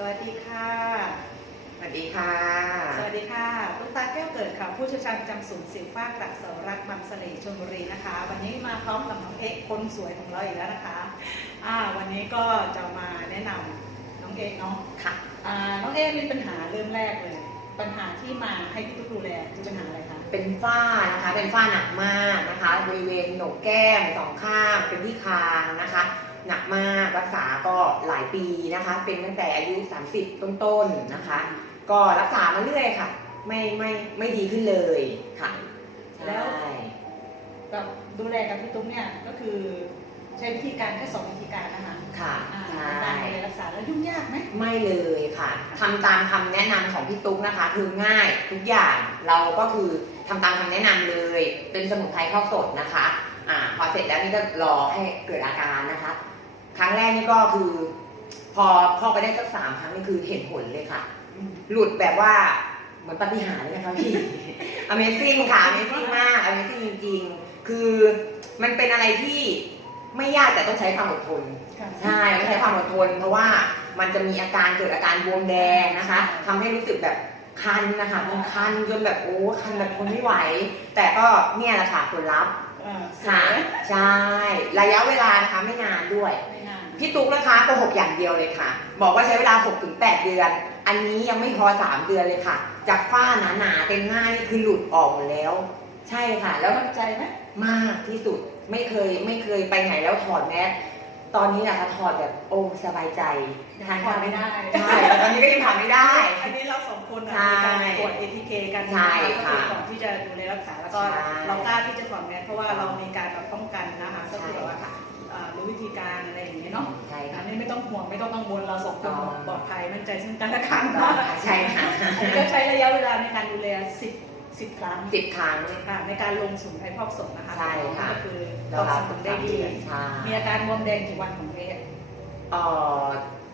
สวัสดีค่ะ สวัสดีค่ะ สวัสดีค่ะตุ๊กตาแก้วเกิดค่ะ ผู้เชี่ยวชาญประจำศูนย์สิวฟ้ากระเสารักบางเสล่ชลบุรีนะคะ วันนี้มาพร้อมกับน้องเอกคนสวยของเราอีกแล้วนะคะอ่าวันนี้ก็จะมาแนะนำน้องเอกเนาะค่ะอ่าน้องเอกมีปัญหาเริ่มแรกเลย ปัญหาที่มาให้พี่ตุ๊กดูแลคือปัญหาอะไรคะเป็นฝ้านะคะเป็นฝ้าหนักมากนะคะบริเวณโหนกแก้มสองข้างเป็นที่คางนะคะ หนักมากรักษาก็หลายปีนะคะ เป็นตั้งแต่อายุ 30 ต้นๆนะคะ ก็รักษามาเรื่อยค่ะ ไม่ไม่ไม่ดีขึ้นเลยค่ะแล้ว ใช่กับดูแลกับพี่ตุ๊กเนี่ยก็คือใช้วิธีการแค่สองวิธีการนะคะค่ะอ่าใช่การดูแลรักษาแล้วยุ่งยากไหม ไม่เลยค่ะทำตามคำแนะนำของพี่ตุ๊กนะคะ คือง่ายทุกอย่างเราก็คือทำตามคำแนะนำเลย เป็นสมุนไพรข้าวสดนะคะอ่าพอเสร็จแล้วนี่ก็รอให้เกิดอาการนะคะ ครั้งแรกนี่ก็คือ พอพอไปได้สักสามครั้งนี่คือเห็นผลเลยค่ะ หลุดแบบว่าเหมือนปาฏิหาริย์เลยนะคะพี่ Amazing ค่ะ Amazing มาก Amazing จริงๆ คือมันเป็นอะไรที่ไม่ยากแต่ต้องใช้ความอดทนใช่ต้องใช้ความอดทน เพราะว่ามันจะมีอาการเกิดอาการบวมแดงนะคะทำให้รู้สึกแบบคันนะคะมันคันจนแบบโอ้คันแบบทนไม่ไหว แต่ก็เนี่ยแหละค่ะผลลัพธ์อ่าสว ค่ะยใช่ ระยะเวลานะคะไม่นานด้วย ไม่นานพี่ตุ๊กนะคะโกหกอย่างเดียวเลยค่ะ บอกว่าใช้เวลา 6-8 เดือน อันนี้ยังไม่พอ 3 เดือนเลยค่ะ จากฝ้าหนาๆเต็มหน้านี่คือหลุดออกหมดแล้ว ใช่ค่ะ แล้วมั่นใจไหมมากที่สุดไม่เคยไม่เคยไปไหนแล้วถอดแมส ตอนนี้นะคะถอดแบบโอ้สบายใจนะคะถอดไม่ได้ใช่แล้วตอนนี้ก็ยังถอดไม่ได้ อันนี้เราสองคนอะใช่มีการตรวจ ATK กันใช่ก็ค่ะคือก่อนที่จะดูแลรักษาแล้วก็ใช่เรากล้าที่จะถอดแมสเพราะว่าเรามีการแบบป้องกันนะคะก็คือแบบว่าใช่ค่ะเอ่อรู้วิธีการอะไรอย่างเงี้ยเนาะใช่อัค่ะนนี้ไม่ต้องห่วงไม่ต้องกังวลเราสองคนอ๋อปลอดภัยมั่นใจซึ่งกันและกันก็ใช่ค่ะอันนี้ก็ใช้ระยะเวลาในการดูแล10 10ครั้งสิบครั้ง ค่ะในการลงสมุนไพรพอกศพนะคะใช่ค่ะ ก็คือตเราอบรัสบนองได้ดี ใช่มีอาการบวมแดงกี่วันของเพศเอ่อ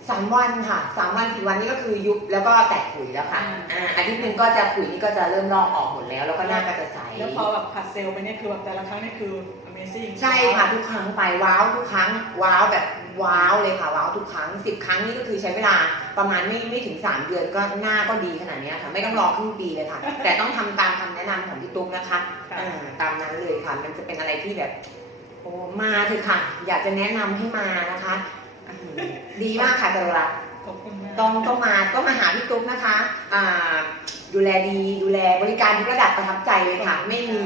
สามวันค่ะสามวันสี่วันนี้ก็คือยุบแล้วก็แตกขุยแล้วค่ะอ่าอ่าอาทิตย์หนึ่งก็จะขุยนี่ก็จะเริ่มลอกออกหมดแล้ว แล้วก็หน้าก็จะใสแล้วพอแบบผัดเซลล์ไปเนี่ยคือแบบแต่ละครั้งนี่คือ amazing ใช่ค่ะทุกครั้งไปว้าวทุกครั้งว้าวแบบ ว้าวเลยค่ะว้าวทุกครั้งสิบครั้งนี่ก็คือใช้เวลาประมาณไม่ไม่ถึงสามเดือนก็หน้าก็ดีขนาดเนี้ยค่ะ ไม่ต้องรอครึ่งปีเลยค่ะ แต่ต้องทำตามคำแนะนำของพี่ตุ๊กนะคะค่ะอ่าตามนั้นเลยค่ะ มันจะเป็นอะไรที่แบบโอ้มาเถอะค่ะ อยากจะแนะนำให้มานะคะอืมดีมากค่ะจรรัตน์ขอบคุณมากต้องต้องมาต้องมาหาพี่ตุ๊กนะคะอ่าดูแลดีดูแลบริการทุกระดับประทับใจเลยค่ะ ไม่มี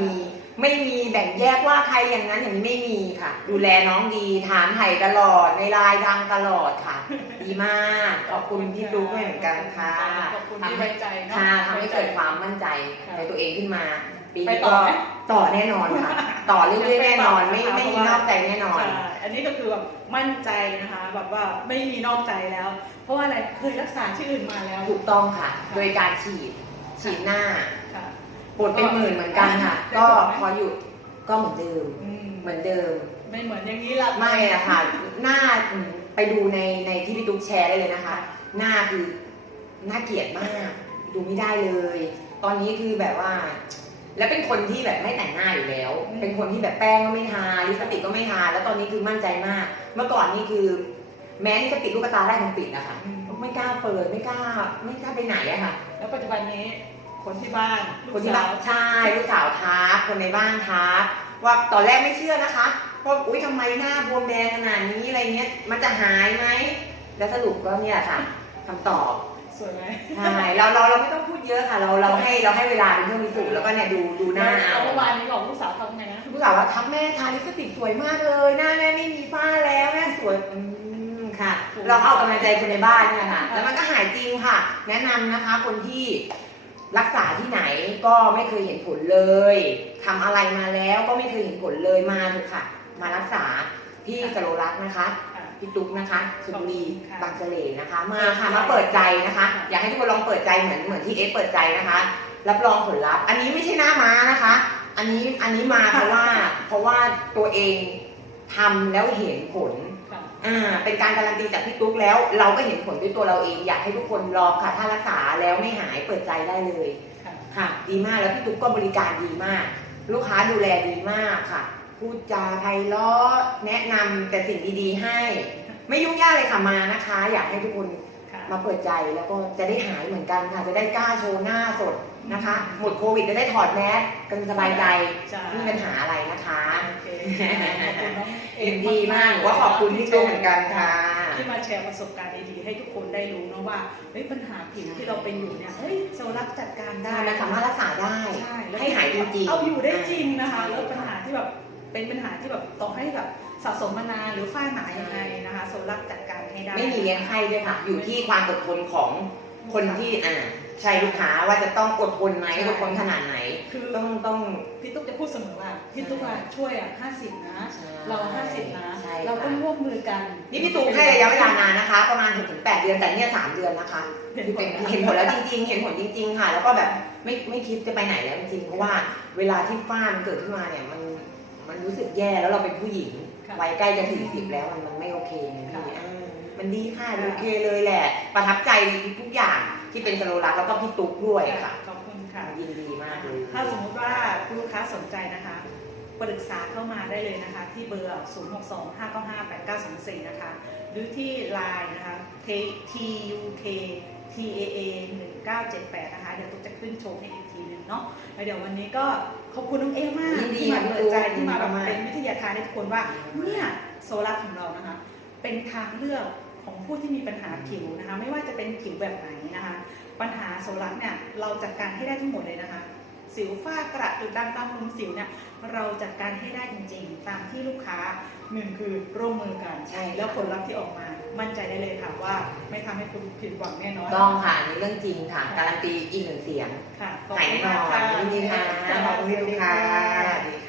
ไม่มีแบ่งแยกว่าใครอย่างนั้นอย่างนี้ไม่มีค่ะ ดูแลน้องดีถามไถ่ตลอดในไลน์ดังตลอดค่ะ ดีมากขอบคุณพี่ตุ๊กด้วยเหมือนกันค่ะขอบคุณที่ไว้ใจเนาะค่ะทำให้เกิดความมั่นใจค่ะในตัวเองขึ้นมา ปีไปนี้ต่ก็อไหมต่อแน่นอนค่ะ ต่อเรื่อยๆแน่นอนไม่ไม่มีนอกใจแน่นอนใช่อันนี้ก็คือแบบมั่นใจนะคะแบบว่าไม่มีนอกใจแล้ว เพราะว่าอะไรเคยรักษาที่อื่นมาแล้วถูกต้องค่ะ โดยการฉีดฉีดหน้าค่ะ ปวดเป็นหมื่นเหมือนกันค่ะได้ก็ผลไหมพอหยุดก็เหมือนเดิมอืมเหมือนเดิม ไม่เหมือนอย่างนี้ละ ไม่อะค่ะ หน้าอืมไปดูในในที่พี่ตุ๊กแชร์ได้เลยนะคะ หน้าคือน่าเกลียดมาก ดูไม่ได้เลย ตอนนี้คือแบบว่า แล้วเป็นคนที่แบบไม่แต่งหน้าอยู่แล้วเป็นคนที่แบบแป้งก็ไม่ทาลิปสติกก็ไม่ทา แล้วตอนนี้คือมั่นใจมาก เมื่อก่อนนี่คือ แม้ที่จะปิดลูกตาได้มันปิดนะคะ อืมไม่กล้าเปิดไม่กล้า ไม่กล้าไปไหนอะค่ะ แล้วปัจจุบันนี้ คนที่บ้านคนที่บ้านลูกสวใช่ลูกสาวทักคนในบ้านทักว่าตอนแรกไม่เชื่อนะคะว่าอุ้ยทำไมหน้าบวมแดงขนาดนี้อะไรเงี้ย มันจะหายไหมแล้วสรุปก็เนี่ยค่ะคำตอบสวยไหมใช่เราเราเราไม่ต้องพูดเยอะค่ะ เราเราให้เราให้เวลาเป็นเครื่องพิสูจน์แล้วก็เนี่ยดูดูหน้าแล้วเอาเมื่อวานนี้บอกลูกสาวทำไงนะลูกสาวว่าทักแม่ทาลิปสติกสวยมากเลยหน้าแม่ไม่มีฝ้าแล้วแม่สวยอืมค่ะ เราเอากำลังใจคนในบ้านเนี่ยค่ะแล้วมันก็หายจริงค่ะ แนะนำนะคะคนที่ รักษาที่ไหนก็ไม่เคยเห็นผลเลยทำอะไรมาแล้วก็ไม่เคยเห็นผลเลยมาเถอะค่ะ มารักษาที่สโลรักษ์นะคะค่ะพี่ตุ๊กนะคะสุบุรีค่ะบางเสลนะคะ มาค่ะมาเปิดใจนะคะค่ะอยากให้ทุกคนลองเปิดใจเหมือนเหมือนที่เอสเปิดใจนะคะ รับรองผลลัพธ์ อันนี้ไม่ใช่หน้าม้านะคะ อันนี้อันนี้มาเพราะว่าเพราะว่าตัวเองทำแล้วเห็นผลค่ะ อ่าเป็นการการันตีจากพี่ตุ๊กแล้ว เราก็เห็นผลด้วยตัวเราเอง อยากให้ทุกคนลองค่ะ ถ้ารักษาแล้วไม่หายเปิดใจได้เลยค่ะ ค่ะ ดีมากแล้วพี่ตุ๊กก็บริการดีมาก ลูกค้าดูแลดีมากค่ะ พูดจาไพเราะแนะนำแต่สิ่งดีๆให้ ไม่ยุ่งยากเลยค่ะมานะคะ อยากให้ทุกคนค่ะ มาเปิดใจแล้วก็จะได้หายเหมือนกันค่ะ จะได้กล้าโชว์หน้าสดนะคะ หมดโควิดจะได้ถอดแมสกันสบายใจใช่ไม่มีปัญหาอะไรนะคะโอเคขอบคุณน้องเอยินดีมากหนูก็ขอบคุณพี่ตุ้มเหมือนกันค่ะที่มาแชร์ประสบการณ์ดีๆให้ทุกคนได้รู้เนาะว่าเฮ้ยปัญหาผิวที่เราเป็นอยู่เนี่ยเฮ้ยโซลักจัดการได้ใช่มันสามารถรักษาได้ใช่แล้วให้หายจริงๆเอาอยู่ได้จริงนะคะใช่แล้วปัญหาที่แบบ เป็นปัญหาที่แบบต่อให้แบบสะสมมานานหรือฝ้าหนายังไงนะคะโซลักจัดการให้ได้ ไม่มีเลี้ยงไข้ด้วยค่ะ อยู่ที่ความอดทนของคนที่อ่าใช่ลูกค้าว่าจะต้องอดทนไหมอดทนขนาดไหน คือต้องต้องพี่ตุ๊กจะพูดเสมอว่าพี่ตุ๊กอะช่วยอะห้าสิบนะใช่เราห้าสิบนะใช่เราต้องร่วมมือกัน นี่พี่ตูให้ระยะเวลานานนะคะ ประมาณ6-8เดือนแต่เนี่ย3เดือนนะคะเห็นคือผเป็ลนเห็นผลแล้วจริง ๆ เห็นผลจริง ๆ ค่ะ แล้วก็แบบไม่ไม่คิดจะไปไหนแล้วจริงๆเพราะว่าเวลาที่ฝ้ามันเกิดขึ้นมาเนี่ยมัน มันรู้สึกแย่แล้วเราเป็นผู้หญิงค่ะวัยใกล้จะ40แล้วมันมันไม่โอเคไงค่ะพี่อ่ามันดีค่ะค่ะโอเคเลยแหละ ประทับใจในทุกอย่างที่เป็นสโลลัสแล้วก็พี่ตุ๊กด้วยค่ะขอบคุณค่ะยินดีมากเลยถ้าสมมุติว่าคุณลูกค้าสนใจนะคะ ปรึกษาเข้ามาได้เลยนะคะ ที่เบอร์ 0 6 2 5 9 5 8 9 2 4 นะคะ หรือที่ Line นะคะ T U K T A A 1978 นะคะ เดี๋ยวตุ๊กจะขึ้นโชว์ให้อีกทีหนึงเนาะแล้วเดี๋ยววันนี้ก็ขอบคุณน้องเอมากยินดีที่มาค่ะเปิดใจพี่ที่มาแบบมากเป็นวิทยาทานให้ทุกคนว่าเนี่ยโซลัสของเรานะคะ เป็นทางเลือกของผู้ที่มีปัญหาผิวนะคะ ไม่ว่าจะเป็นผิวแบบไหนนะคะ ปัญหาโซลัสเนี่ยเราจัดการให้ได้ทั้งหมดเลยนะคะ สิวฝ้ากระจุดด่างตามมุมสิวเนี่ยเราจัดการให้ได้จริงๆ ตามที่ลูกค้าหนึ่งคือร่วมมือกันใช่ แล้วผลลัพธ์ที่ออกมา มั่นใจได้เลยค่ะว่าไม่ทำให้คุณผิดหวังแน่นอน ต้องค่ะอันนี่เรื่องจริงค่ะ การันตีอีกหนึ่งเสียง ค่ะขอบหายคุแน่ณนมากอนค่ะยินดีค่ะขอบคุณพี่ลูกค้าสวัสดีค่ะ